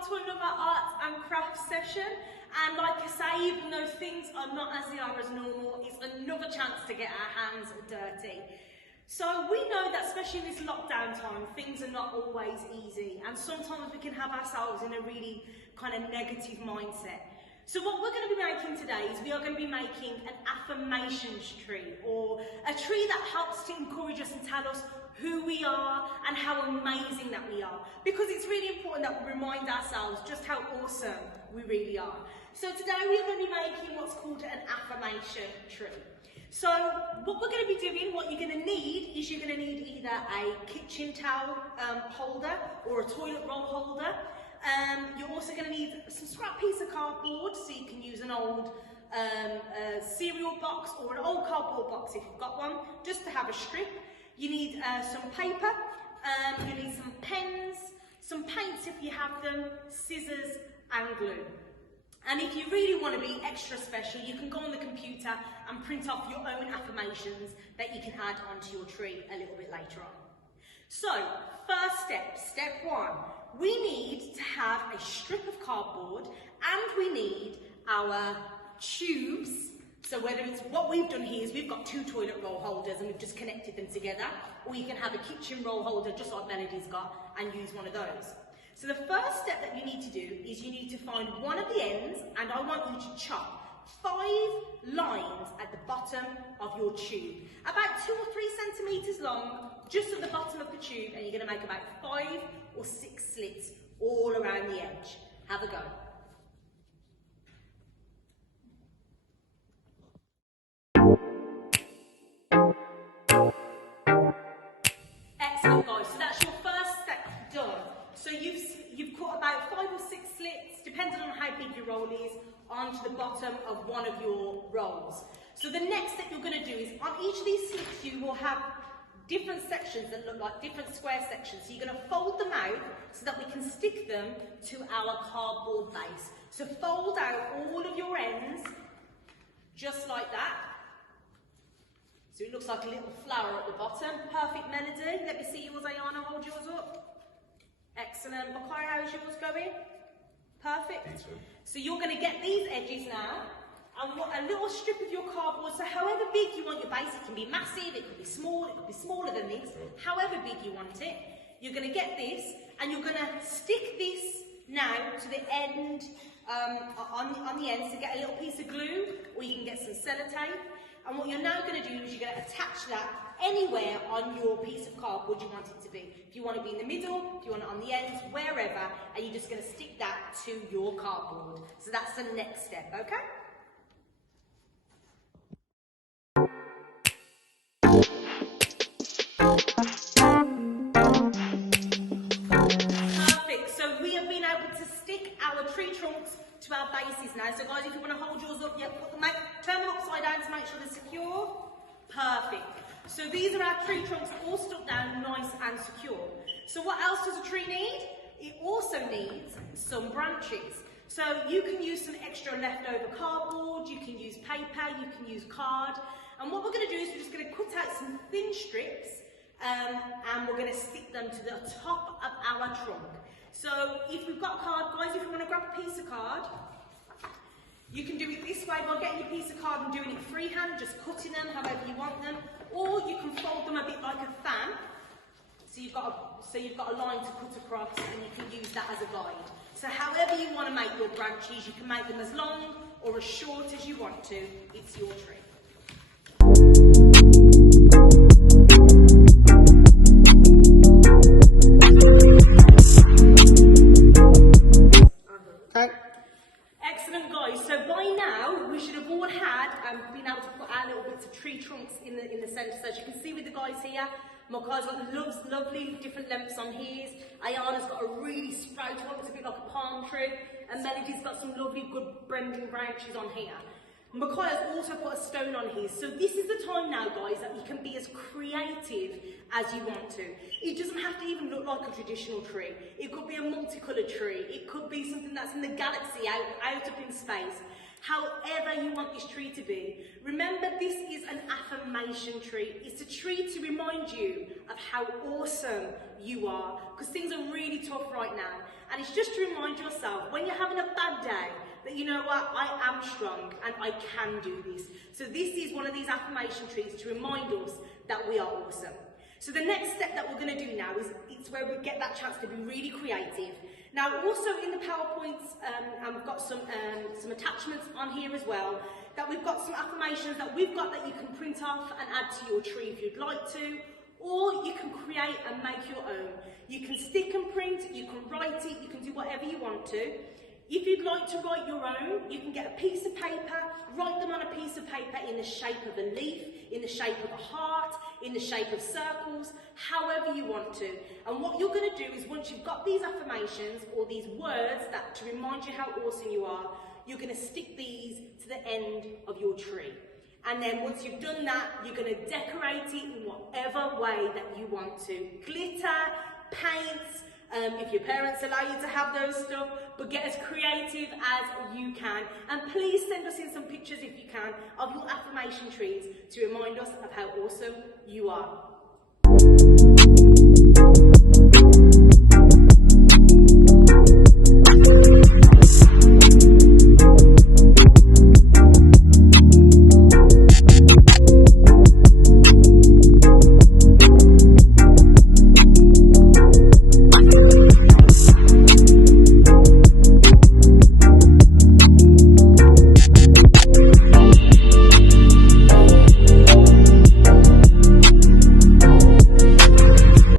welcome to another arts and crafts session. And like I say, even though things are not as they are as normal, it's another chance to get our hands dirty. So we know that especially in this lockdown time, things are not always easy, and sometimes we can have ourselves in a really kind of negative mindset. So what we're going to be making today is we are going to be making an affirmations tree, or a tree that helps to encourage us and tell us who we are and how amazing that we are. Because it's really important that we remind ourselves just how awesome we really are. So today we're going to be making what's called an affirmation tree. So what we're going to be doing, what you're going to need is you're going to need either a kitchen towel holder or a toilet roll holder. You're also going to need some scrap piece of cardboard, so you can use an old cereal box or an old cardboard box if you've got one, just to have a strip. You need some paper, you need some pens, some paints if you have them, scissors and glue. And if you really want to be extra special, you can go on the computer and print off your own affirmations that you can add onto your tree a little bit later on. So, first step, step one, we need to have a strip of cardboard and we need our tubes. So whether it's what we've done here is we've got two toilet roll holders and we've just connected them together, or you can have a kitchen roll holder just like Melody's got and use one of those. So the first step that you need to do is you need to find one of the ends, and I want you to chop 5 lines at the bottom of your tube, about 2 or 3 centimetres long, just at the bottom of the tube, and you're going to make about 5 or 6 slits all around the edge. Have a go. Excellent, guys. So that's your first step done. So you've cut about 5 or 6 slits, depending on how big your roll is, onto the bottom of one of your rolls. So the next step you're going to do is on each of these slits you will have different sections that look like different square sections. So you're going to fold them out so that we can stick them to our cardboard base. So fold out all of your ends just like that. So it looks like a little flower at the bottom. Perfect, Melody. Let me see yours, Ayana. Hold yours up. Excellent. Bakaya, how's yours going? Perfect. So you're going to get these edges now, and a little strip of your cardboard. So however big you want your base, it can be massive, it could be small, it could be smaller than this. However big you want it, you're going to get this, and you're going to stick this now to the end, on the end. So get a little piece of glue, or you can get some sellotape. And what you're now going to do is you're going to attach that anywhere on your piece of cardboard you want it to be. If you want to be in the middle, if you want it on the ends, wherever, and you're just going to stick that to your cardboard. So that's the next step, okay? Perfect. So we have been able to stick our tree trunks to our bases now. So guys, if you want to hold yours up, turn them upside down to make sure they're secure. Perfect. So these are our tree trunks all stuck down nice and secure. So what else does a tree need? It also needs some branches. So you can use some extra leftover cardboard, you can use paper, you can use card. And what we're going to do is we're just going to cut out some thin strips and we're going to stick them to the top of our trunk. So if we've got card, guys, if you want to grab a piece of card, you can do it this way by getting your piece of card and doing it freehand, just cutting them however you want them, or you can fold them a bit like a fan. So you've got a line to cut across, and you can use that as a guide. So however you want to make your branches, you can make them as long or as short as you want to. It's your tree. Excellent, guys. So by now we should have all had been able to put our little bits of tree trunks in the centre. So as you can see with the guys here, Mokai's got lovely different lengths on his. Ayana's got a really sprouty one that's a bit like a palm tree, and Melody's got some lovely good bending branches on here. Makai has also put a stone on his. So this is the time now, guys, that you can be as creative as you want to. It doesn't have to even look like a traditional tree. It could be a multicoloured tree. It could be something that's in the galaxy, out up in space. however you want this tree to be. Remember, this is an affirmation tree. It's a tree to remind you of how awesome you are, because things are really tough right now. And it's just to remind yourself, when you're having a bad day, that you know what, I am strong and I can do this. So this is one of these affirmation trees to remind us that we are awesome. So the next step that we're going to do now is it's where we get that chance to be really creative. Now, also in the PowerPoints, and we've got some attachments on here as well, that we've got some affirmations that we've got that you can print off and add to your tree if you'd like to, or you can create and make your own. You can stick and print, you can write it, you can do whatever you want to. If you'd like to write your own, you can get a piece of paper, write them on a piece of paper in the shape of a leaf, in the shape of a heart, in the shape of circles, however you want to. And what you're going to do is, once you've got these affirmations or these words that to remind you how awesome you are, you're going to stick these to the end of your tree. And then once you've done that, you're going to decorate it in whatever way that you want to. Glitter, paints, if your parents allow you to have those stuff, but get as creative as you can. And please send us in some pictures, if you can, of your affirmation trees to remind us of how awesome you are.